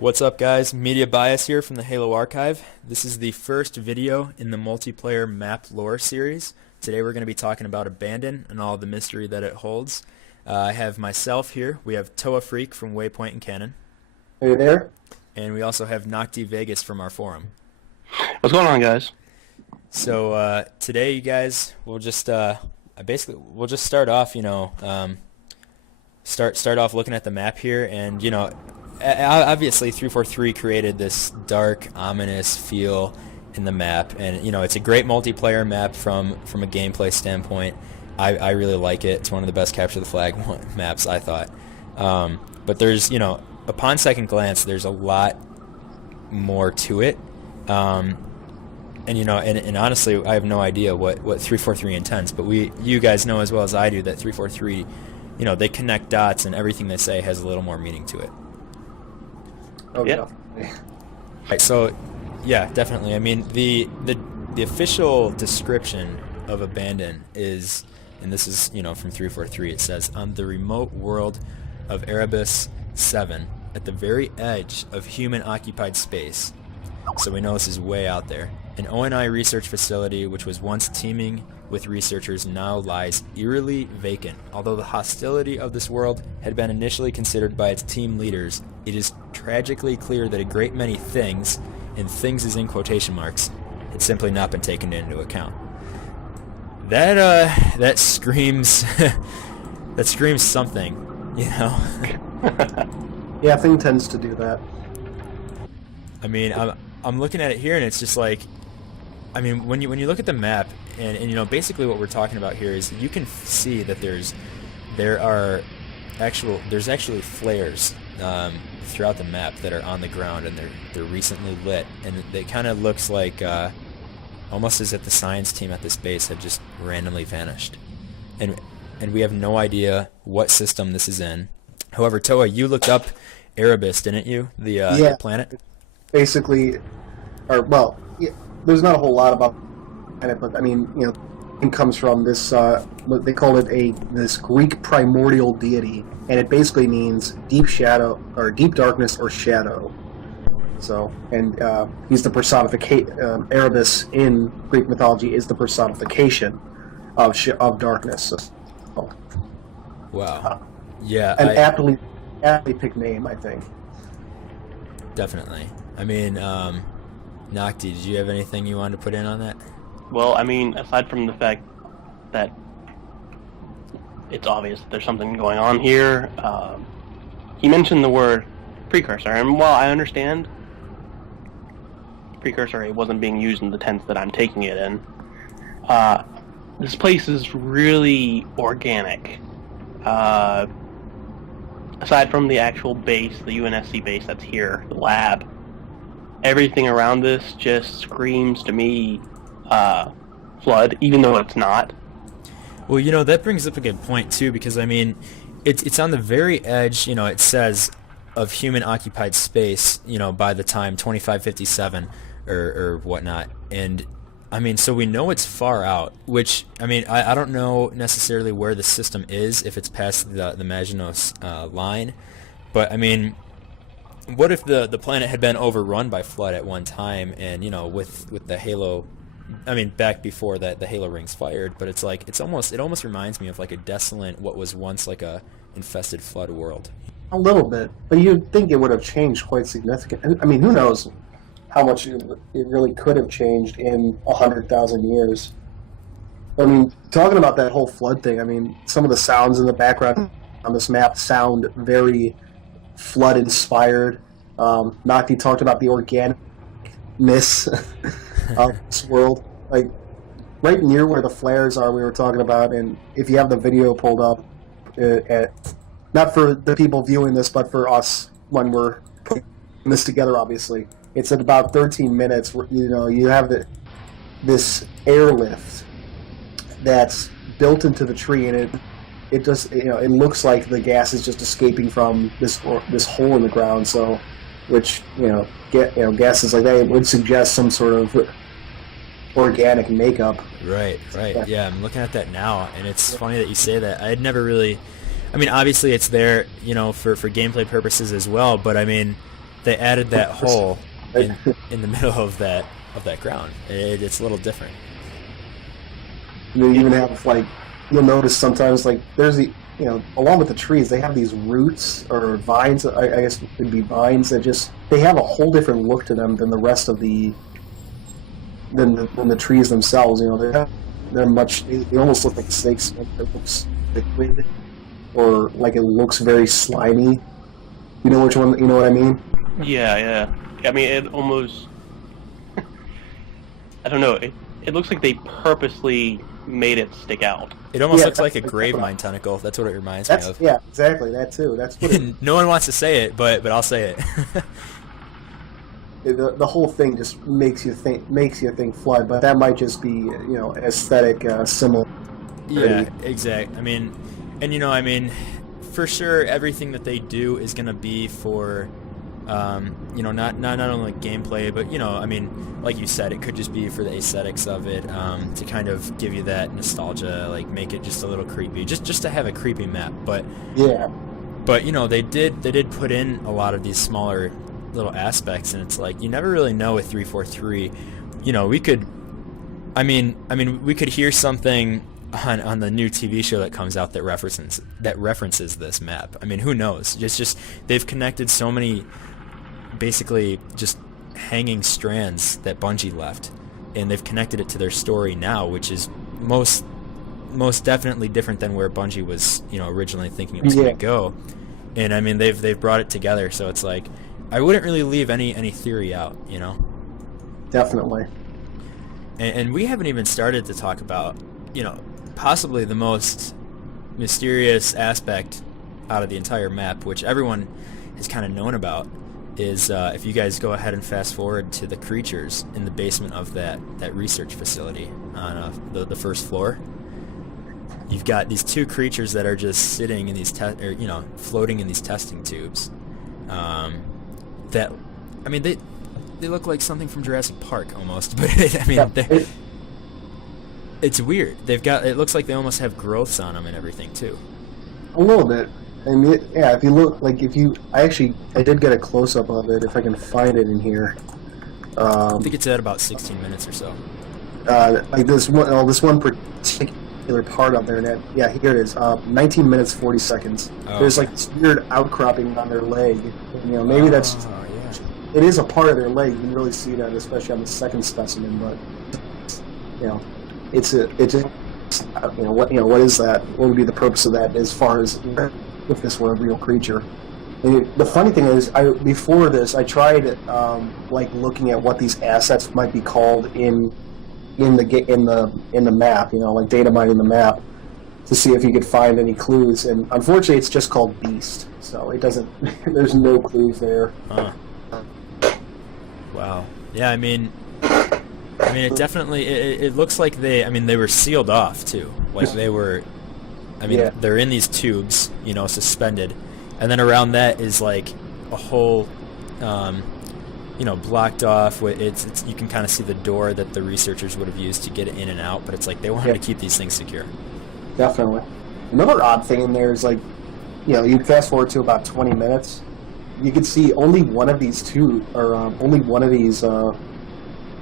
What's up, guys? Media Bias here from the Halo Archive. This is the first video in the multiplayer map lore series. Today we're going to be talking about Abandon and all the mystery that it holds. I have myself here. We have Toa Freak from Waypoint and Canon. Are you there? And we also have Nocti Vegas from our forum. What's going on, guys? So today, you guys, we'll just start off. Start off looking at the map here, and obviously 343 created this dark, ominous feel in the map, and it's a great multiplayer map from a gameplay standpoint. I really like it. It's one of the best capture the flag maps, I thought. But there's upon second glance, there's a lot more to it. And honestly, I have no idea what 343 intends, but you guys know as well as I do that 343, they connect dots, and everything they say has a little more meaning to it. Oh, yeah. Right, so yeah, definitely. I mean, the official description of Abandon is, and this is from 343. It says, on the remote world of Erebus 7, at the very edge of human-occupied space. So we know this is way out there. An ONI research facility which was once teeming with researchers now lies eerily vacant. Although the hostility of this world had been initially considered by its team leaders, it is tragically clear that a great many things, and things is in quotation marks, had simply not been taken into account. That screams that screams something, Yeah, thing tends to do that. I mean, I'm looking at it here, and it's just like, I mean, when you look at the map, and basically what we're talking about here is you can see that there's actually flares throughout the map that are on the ground, and they're recently lit, and it kind of looks like almost as if the science team at this base had just randomly vanished, and we have no idea what system this is in. However, Toa, you looked up Erebus, didn't you? The planet. Basically, there's not a whole lot about it, but I mean, it comes from this. What they call it this Greek primordial deity, and it basically means deep shadow or deep darkness or shadow. So, and he's the personification. Erebus in Greek mythology is the personification of darkness. So, wow. Yeah. An aptly picked name, I think. Definitely. I mean, Nocti, did you have anything you wanted to put in on that? Well, I mean, aside from the fact that it's obvious that there's something going on here, he mentioned the word precursor, and while I understand precursor, it wasn't being used in the tense that I'm taking it in, this place is really organic. Aside from the actual base, the UNSC base that's here, the lab, everything around this just screams to me flood, even though it's not. Well, that brings up a good point, too, because, I mean, it's on the very edge, it says, of human-occupied space, by the time 2557 or whatnot. And, I mean, so we know it's far out, which, I mean, I don't know necessarily where the system is, if it's past the Maginot line, but, I mean, what if the planet had been overrun by flood at one time, and, with the Halo, I mean, back before that, the Halo rings fired, but it's like, it almost reminds me of like a desolate, what was once like a infested flood world. A little bit, but you'd think it would have changed quite significantly. I mean, who knows how much it really could have changed in 100,000 years. I mean, talking about that whole flood thing, I mean, some of the sounds in the background on this map sound very flood-inspired. Nocti talked about the organicness of this world. Like, right near where the flares are we were talking about, and if you have the video pulled up, not for the people viewing this, but for us when we're putting this together, obviously. It's at about 13 minutes where, you have this airlift that's built into the tree, and it just, it looks like the gas is just escaping from this hole in the ground. So, which gases like that, it would suggest some sort of organic makeup. Right. Yeah, I'm looking at that now, and it's funny that you say that. I had never really, I mean, obviously it's there, for gameplay purposes as well, but I mean, they added that hole in the middle of that ground. It's a little different. They even have, like, you'll notice sometimes, like, there's the, you know, along with the trees, they have these roots or vines, I guess it would be vines, that just, they have a whole different look to them than the rest of than the trees themselves. You know, they're much, they almost look like snakes. It looks liquid, or like it looks very slimy. You know which one, you know what I mean? Yeah. I mean, it almost, I don't know, it looks like they purposely made it stick out. It almost looks like a grave mine tentacle. That's what it reminds me of. Yeah, exactly. That too. That's what no one wants to say it, but I'll say it. The whole thing just makes you think flood, but that might just be, you know, aesthetic similar. Yeah, exact. I mean, and you know, I mean, for sure, everything that they do is going to be for, you know, not only gameplay, but, you know, I mean, like you said, it could just be for the aesthetics of it, to kind of give you that nostalgia, like make it just a little creepy, just to have a creepy map. But yeah, but you know, they did put in a lot of these smaller little aspects, and it's like you never really know with 343. You know, we could, I mean, we could hear something on the new TV show that comes out that references this map. I mean, who knows? It's just they've connected so many, basically just hanging strands that Bungie left, and they've connected it to their story now, which is most definitely different than where Bungie was, you know, originally thinking it was going to go. And I mean, they've brought it together, so it's like I wouldn't really leave any theory out, you know. Definitely. And we haven't even started to talk about, you know, possibly the most mysterious aspect out of the entire map, which everyone has kind of known about, is if you guys go ahead and fast forward to the creatures in the basement of that research facility on the first floor. You've got these two creatures that are just sitting in these floating in these testing tubes. That, I mean, they look like something from Jurassic Park almost, but I mean, it's weird. It looks like they almost have growths on them and everything too. A little bit. And if you look, like I did get a close up of it. If I can find it in here. I think it's at about 16 minutes or so. Like this one particular part up there. Yeah, here it is. 19 minutes 40 seconds. Oh, There's okay. like this weird outcropping on their leg. And, you know, maybe that's. Yeah. It is a part of their leg. You can really see that, especially on the second specimen. But you know, it just you know what is that? What would be the purpose of that as far as if this were a real creature? And the funny thing is, before this, I tried like looking at what these assets might be called in the map. You know, like data mining the map to see if you could find any clues. And unfortunately, it's just called Beast, so it doesn't. There's no clues there. Huh. Wow. Yeah, I mean, it definitely. It looks like they were sealed off too. Like they were. I mean, Yeah. They're in these tubes, you know, suspended, and then around that is like a whole, you know, blocked off. It's you can kind of see the door that the researchers would have used to get in and out, but it's like they wanted to keep these things secure. Definitely. Another odd thing in there is, like, you know, you fast forward to about 20 minutes, you can see only one of these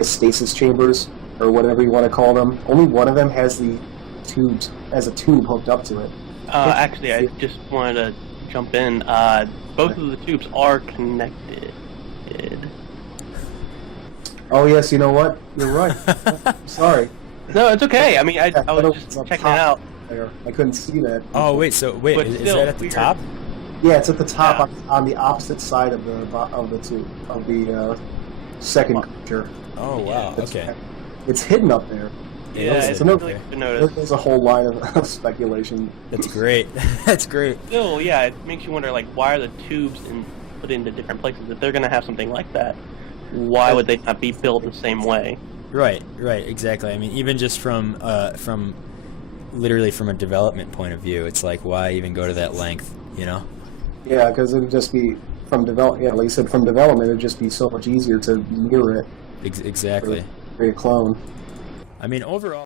stasis chambers, or whatever you want to call them. Only one of them has a tube hooked up to it. Actually, I just wanted to jump in. Both of the tubes are connected. Oh yes, you know what? You're right. Sorry. No, it's okay. I mean, I was just Up checking it top out. there. I couldn't see that. Oh wait, But is still that at the weird. top? Yeah, it's at the top Yeah. on the opposite side of the tube of the second creature. Oh wow. Okay. It's hidden up there. Yeah, Those it's are- really good to notice. There's a whole line of speculation. That's great. That's great. Still, yeah, it makes you wonder, like, why are the tubes put into different places? If they're going to have something like that, why would they not be built the same way? Right, exactly. I mean, even just from literally from a development point of view, it's like, why even go to that length, you know? Yeah, because it would just be from develop. Yeah, like you said, from development, it would just be so much easier to mirror it. Exactly. Create a clone. I mean, overall.